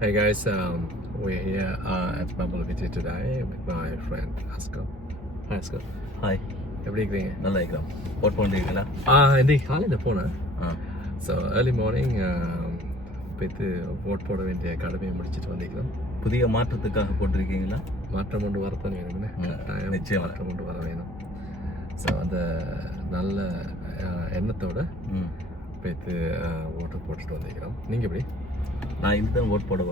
Hey guys, um, we're here uh, at Bumble City today with my friend Asko. Hi Asko. Hi எப்படி இருக்கிறீங்க நல்லா இருக்கிறோம் work பண்ணுறீங்களா ஆ இன்னைக்கு காலையில் போனேன் ஆ ஸோ ஏர்லி மார்னிங் போய்த்து ஓட் போட வேண்டிய கடமையை முடிச்சுட்டு வந்திருக்கிறோம் புதிய மாற்றத்துக்காக போட்டிருக்கீங்களா மாற்றம் கொண்டு வரத்தான் வேணும்னு நிச்சயமா. மாற்றம் கொண்டு வர வேணும் ஸோ அந்த நல்ல எண்ணத்தோட போய்த்து ஓட்டு போட்டுட்டு வந்திருக்கிறோம் நீங்கள் எப்படி நான் இதுதான் ஓட் போட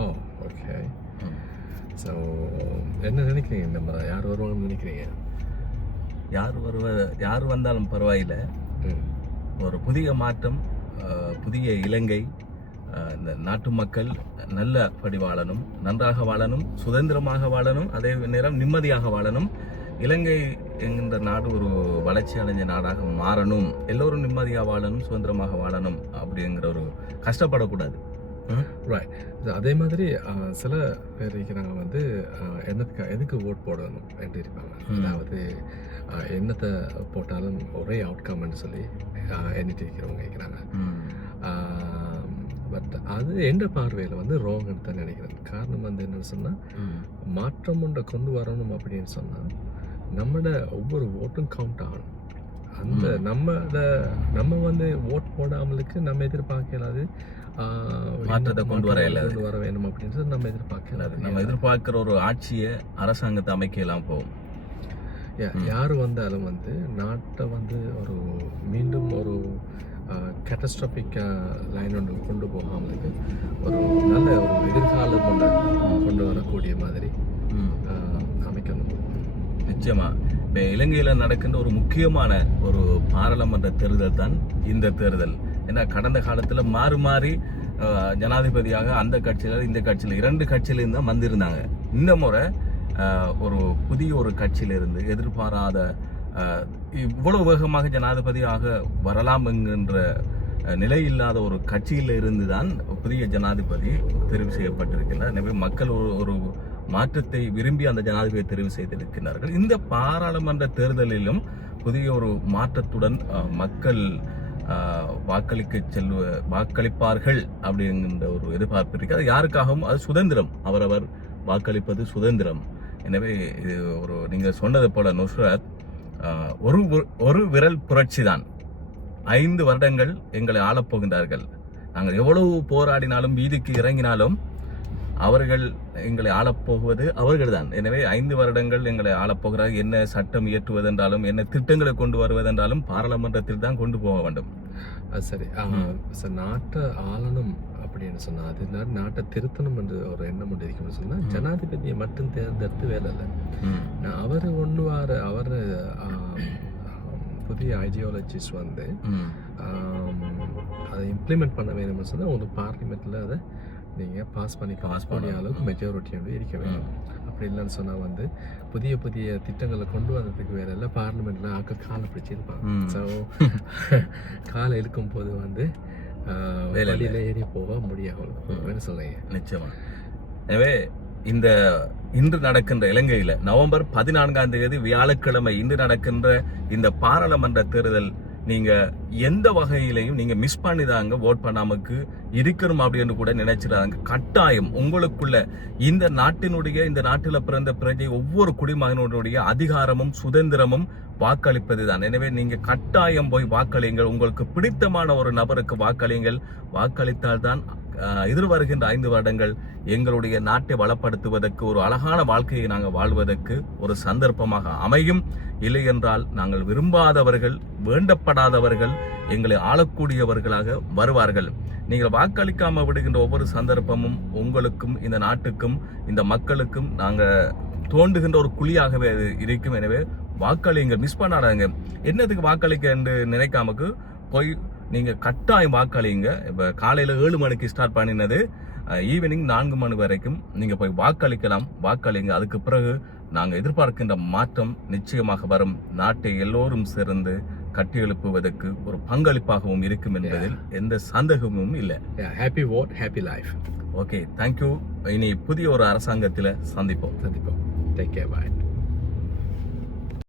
ஓ ஓகே. ஸோ என்ன நினைக்கிறீங்க இந்த மாதிரி? யார் வருவாங்கன்னு நினைக்கிறீங்க? யார் வருவ யார் வந்தாலும் பரவாயில்லை. ஒரு புதிய மாற்றம் புதிய இலங்கை இந்த நாட்டு மக்கள் நல்ல படி வாழணும் நன்றாக வாழணும் சுதந்திரமாக வாழணும் அதே நேரம் நிம்மதியாக வாழணும். இலங்கை என்கின்ற நாடு ஒரு வளர்ச்சி அடைஞ்ச நாடாக மாறணும் எல்லோரும் நிம்மதியாக வாழணும் சுதந்திரமாக வாழணும் அப்படிங்கிற ஒரு கஷ்டப்படக்கூடாது? ரைட் அதே மாதிரி சில பேர் இருக்கிறாங்க வந்து என்னத்துக்கு எதுக்கு ஓட் போடணும் என்று இருப்பாங்க. அதாவது என்னத்தை போட்டாலும் ஒரே அவுட்கம்னு சொல்லி எண்ணிட்டு இருக்கிறவங்க இருக்கிறாங்க. பட் அது எந்த பார்வையில் வந்து ரோங்னு தான் நினைக்கிறேன் காரணம் வந்து என்னன்னு சொன்னால். மாற்றம் ஒன்றை கொண்டு வரணும் அப்படின்னு சொன்னால் நம்மளோட ஒவ்வொரு ஓட்டும் கவுண்ட் ஆகணும் அந்த ம். நம்மளோட நம்ம வந்து ஓட் போடாமலுக்கு நம்ம எதிர்பார்க்கலாது மாற்றத்தை கொண்டு வர. கொண்டு வர வேணும் அப்படின்னு சொல்லி நம்ம எதிர்பார்க்கலாது நம்ம எதிர்பார்க்கிற ஒரு ஆட்சியை அரசாங்கத்தை அமைக்கலாம் போகும். யார் வந்தாலும் வந்து நாட்டை வந்து ஒரு மீண்டும் ஒரு கேட்டஸ்ட்ராபிக் லைன் ஒன்று கொண்டு போகாமலுக்கு ஒரு நல்ல ஒரு எதிர்காலம் கொண்டு கொண்டு வரக்கூடிய மாதிரி நிச்சயமா. இப்போ இலங்கையில் நடக்கின்ற ஒரு முக்கியமான ஒரு பாராளுமன்ற தேர்தல் தான் இந்த தேர்தல். ஏன்னா கடந்த காலத்தில் மாறி மாறி ஜனாதிபதியாக அந்த கட்சியில் இந்த கட்சியில் இரண்டு கட்சியிலேருந்து தான் வந்திருந்தாங்க. இந்த முறை ஒரு புதிய ஒரு கட்சியிலிருந்து எதிர்பாராத இவ்வளவு வேகமாக ஜனாதிபதியாக வரலாம் என்கின்ற நிலை இல்லாத ஒரு கட்சியில் இருந்து தான் புதிய ஜனாதிபதி தெரிவு செய்யப்பட்டிருக்கிறார். எனவே மக்கள் ஒரு ஒரு மாற்றத்தை விரும்பி அந்த ஜனாதிபதி தெரிவு செய்திருக்கிறார்கள். இந்த பாராளுமன்ற தேர்தலிலும் புதிய ஒரு மாற்றத்துடன் மக்கள் வாக்களிக்க செல்வ வாக்களிப்பார்கள் அப்படிங்கிற ஒரு எதிர்பார்ப்பு இருக்கு. அது யாருக்காகவும் அது சுதந்திரம். அவரவர் வாக்களிப்பது சுதந்திரம். எனவே இது ஒரு நீங்க சொன்னது போல நுஸ்ரத் ஒரு ஒரு விரல் புரட்சி தான் ஐந்து வருடங்கள் எங்களை ஆளப்போகின்றார்கள். நாங்கள் எவ்வளவு போராடினாலும் வீதிக்கு இறங்கினாலும் அவர்கள் எங்களை ஆளப்போகுவது அவர்கள்தான். எனவே ஐந்து வருடங்கள் எங்களை ஆளப்போகிறார்கள். என்ன சட்டம் இயற்றுவதென்றாலும் என்ன திட்டங்களை கொண்டு வருவதென்றாலும் பாராளுமன்றத்தில் தான் கொண்டு போக வேண்டும். அது சரி. சார் நாட்டை ஆளணும் அப்படின்னு சொன்னா அது நாட்டை திருத்தணும் என்று ஒரு எண்ணம் ஒன்று இருக்குன்னு சொன்னா ம். ஜனாதிபதியை மட்டும் தேர்ந்தெடுத்து வேலை இல்லை. அவர் ஒன்று வார அவர் புதிய ஐடியாலஜிஸ் வந்து அதை இம்ப்ளிமெண்ட் பண்ண வேணும்னு சொன்னால் ஒரு பார்லிமெண்ட்டில் அதை நீங்கள் பாஸ் பண்ணி Pass பாஸ் பண்ணி பண்ணணும். அளவுக்கு மெஜாரிட்டி வந்து இருக்க வேணும் அப்படி இல்லைன்னு சொன்னால் வந்து புதிய புதிய திட்டங்களை கொண்டு வர்றதுக்கு வேற இல்லை. பார்லிமெண்ட்டில் ஆக்க காலை பிடிச்சிருப்பாங்க. ஸோ காலை இழுக்கும் போது வந்து. வழியில ஏறி போக முடியாது. சொல்றீங்க. நிச்சயமா. எனவே இந்த இன்று நடக்கின்ற இலங்கையில நவம்பர் பதினான்காம் தேதி வியாழக்கிழமை இன்று நடக்கின்ற இந்த பாராளுமன்ற தேர்தல் நீங்கள் எந்த வகையிலையும் நீங்கள் மிஸ் பண்ணிதாங்க ஓட் பண்ணாமக்கு இருக்கணும் அப்படின்னு கூட நினைச்சிடாங்க கட்டாயம் உங்களுக்குள்ள இந்த நாட்டினுடைய இந்த நாட்டில் பிறந்த பிரஜை ஒவ்வொரு குடிமகனுடைய அதிகாரமும் சுதந்திரமும் வாக்களிப்பது தான் எனவே நீங்க கட்டாயம் போய் வாக்களியுங்கள் உங்களுக்கு பிடித்தமான ஒரு நபருக்கு வாக்களியுங்கள் வாக்களித்தால் தான் எதிர்வருகின்ற ஐந்து வருடங்கள் எங்களுடைய நாட்டை வளப்படுத்துவதற்கு ஒரு அழகான வாழ்க்கையை நாங்கள் வாழ்வதற்கு ஒரு சந்தர்ப்பமாக அமையும். இல்லை என்றால் நாங்கள் விரும்பாதவர்கள் வேண்டப்படாதவர்கள் எங்களை ஆளக்கூடியவர்களாக வருவார்கள். நீங்கள் வாக்களிக்காம விடுகின்ற ஒவ்வொரு சந்தர்ப்பமும் உங்களுக்கும் இந்த நாட்டுக்கும் இந்த மக்களுக்கும் நாங்கள் தோண்டுகின்ற ஒரு குழியாகவே அது இருக்கும். எனவே வாக்களிங்க மிஸ் பண்ணாடாங்க என்னத்துக்கு வாக்களிக்க என்று நினைக்காமக்கு போய் நீங்க கட்டாயம் வாக்களிங்க இப்ப காலையில ஏழு மணிக்கு ஸ்டார்ட் பண்ணினது ஈவினிங் நான்கு மணி வரைக்கும் நீங்க போய் வாக்களிக்கலாம் வாக்களிங்க அதுக்கு பிறகு நாங்க எதிர்பார்க்கின்ற மாற்றம் நிச்சயமாக வரும். நாட்டை எல்லோரும் சேர்ந்து கட்டியெழுப்புவதற்கு ஒரு பங்களிப்பாகவும் இருக்கும் என்பதில் எந்த சந்தேகமும் இல்லை. Happy vote happy life okay thank you இனி புதிய ஒரு அரசாங்கத்தில் சந்திப்போம். சந்திப்போம். Take care bye